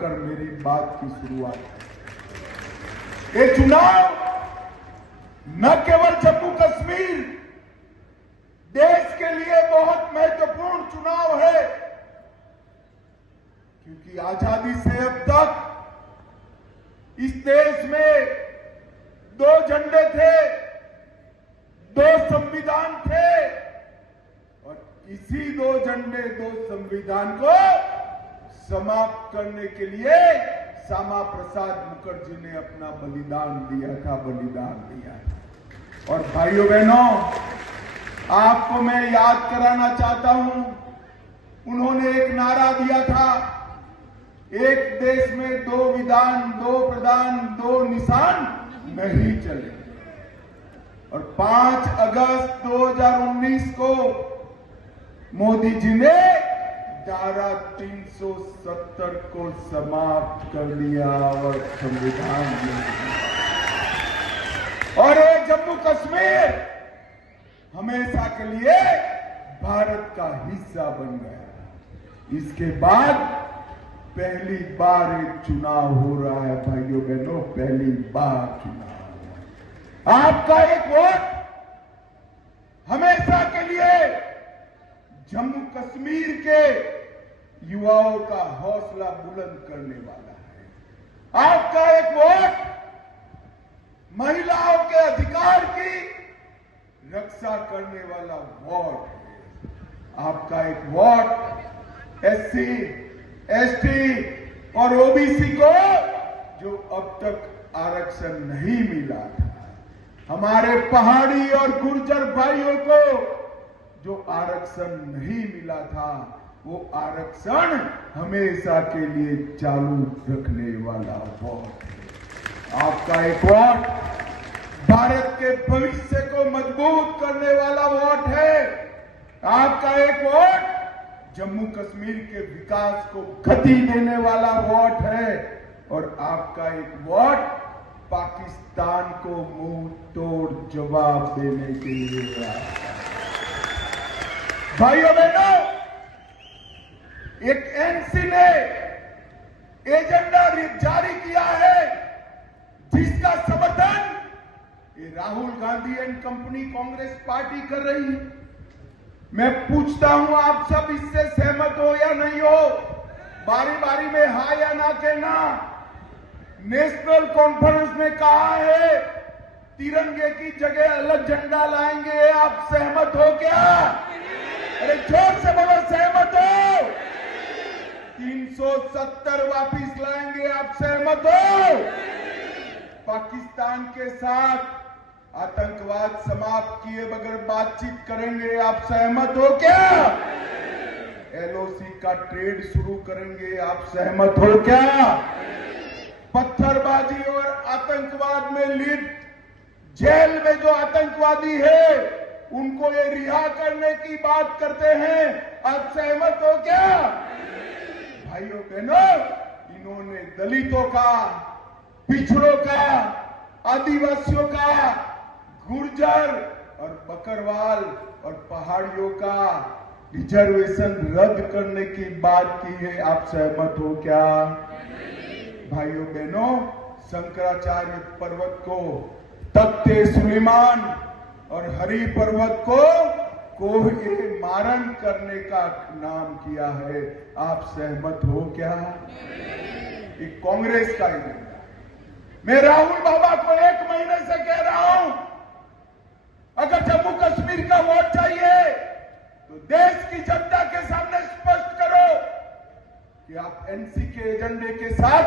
कर मेरी बात की शुरुआत है। ये चुनाव न केवल जम्मू कश्मीर देश के लिए बहुत महत्वपूर्ण चुनाव है, क्योंकि आजादी से अब तक इस देश में 2 झंडे थे, 2 संविधान थे, और इसी 2 झंडे 2 संविधान को समाप्त करने के लिए श्यामा प्रसाद मुखर्जी ने अपना बलिदान दिया था। और भाइयों बहनों, आपको मैं याद कराना चाहता हूं, उन्होंने एक नारा दिया था, एक देश में 2 विधान, 2 प्रधान, 2 निशान नहीं चले। और 5 अगस्त 2019 को मोदी जी ने धारा 370 को समाप्त कर दिया और संविधान दिया, और ये जम्मू कश्मीर हमेशा के लिए भारत का हिस्सा बन गया। इसके बाद पहली बार एक चुनाव हो रहा है भाइयों बहनों, पहली बार चुनाव। आपका एक वोट हमेशा के लिए जम्मू कश्मीर के युवाओं का हौसला बुलंद करने वाला है। आपका एक वोट महिलाओं के अधिकार की रक्षा करने वाला वोट है। आपका एक वोट SC, ST और OBC को, जो अब तक आरक्षण नहीं मिला था, हमारे पहाड़ी और गुर्जर भाइयों को जो आरक्षण नहीं मिला था, वो आरक्षण हमेशा के लिए चालू रखने वाला वोट है। आपका एक वोट भारत के भविष्य को मजबूत करने वाला वोट है। आपका एक वोट जम्मू कश्मीर के विकास को गति देने वाला वोट है, और आपका एक वोट पाकिस्तान को मुंह तोड़ जवाब देने के लिए है। भाइयों बहनों, एक एनसी ने एजेंडा जारी किया है जिसका समर्थन ये Rahul Gandhi and company Congress party कर रही है। मैं पूछता हूं, आप सब इससे सहमत हो या नहीं हो? बारी बारी में हाँ या ना कहना। नेशनल कॉन्फ्रेंस ने कहा है तिरंगे की जगह अलग झंडा लाएंगे, आप सहमत हो क्या? अरे जोर से बोलो, सहमत हो? 370 वापिस लाएंगे, आप सहमत हो? पाकिस्तान के साथ आतंकवाद समाप्त किए बगैर बातचीत करेंगे, आप सहमत हो क्या? LOC का ट्रेड शुरू करेंगे, आप सहमत हो क्या? पत्थरबाजी और आतंकवाद में लिप्त जेल में जो आतंकवादी है उनको ये रिहा करने की बात करते हैं, आप सहमत हो क्या? भाइयों बहनों, इन्होंने दलितों का, पिछड़ों का, आदिवासियों का, गुर्जर और बकरवाल और पहाड़ियों का रिजर्वेशन रद्द करने की बात की है, आप सहमत हो क्या? भाइयों बहनों, शंकराचार्य पर्वत को तख्ते सुलेमान और हरि पर्वत को कोहे मारन करने का नाम किया है, आप सहमत हो क्या? ये कांग्रेस का एजेंडा। मैं राहुल बाबा को 1 महीने से कह रहा हूं, अगर जम्मू कश्मीर का वोट चाहिए तो देश की जनता के सामने स्पष्ट करो कि आप एनसी के एजेंडे के साथ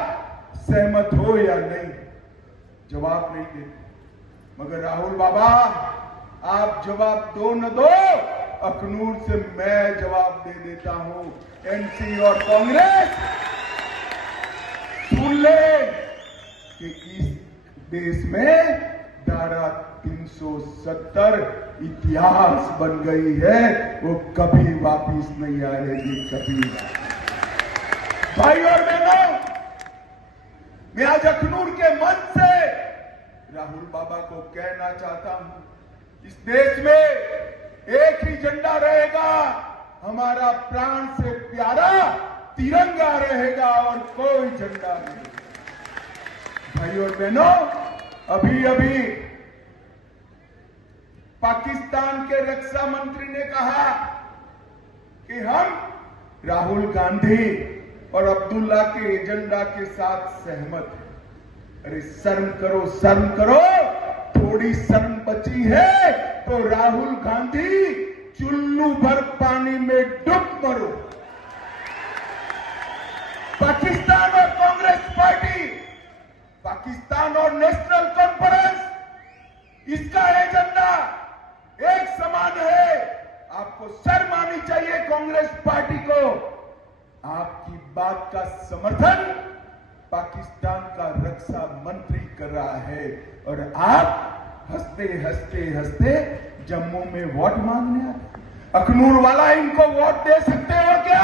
सहमत हो या नहीं। जवाब नहीं देते, मगर राहुल बाबा आप जवाब दो न दो, अखनूर से मैं जवाब दे देता हूं। एनसी और कांग्रेस सुन ले कि इस देश में धारा 370 इतिहास बन गई है, वो कभी वापिस नहीं आएगी, कभी। भाई और बहनों, मैं आज अखनूर के मन से राहुल बाबा को कहना चाहता हूं, इस देश में एक ही झंडा रहेगा, हमारा प्राण से प्यारा तिरंगा रहेगा और कोई झंडा नहीं। भाई और बहनों, अभी अभी पाकिस्तान के रक्षा मंत्री ने कहा कि हम राहुल गांधी और अब्दुल्ला के एजेंडा के साथ सहमत हैं। अरे शर्म करो, शर्म करो, थोड़ी शर्म बची है तो राहुल गांधी चुल्लू भर पानी में डूब मरो। पाकिस्तान और कांग्रेस पार्टी, पाकिस्तान और नेशनल कॉन्फ्रेंस, इसका एजेंडा एक समान है। आपको शर्म आनी चाहिए कांग्रेस पार्टी को। आपकी बात का समर्थन पाकिस्तान का रक्षा मंत्री कर रहा है और आप हंसते हंसते हंसते जम्मू में वोट मांगने आते। अखनूर वाला इनको वोट दे सकते हो क्या?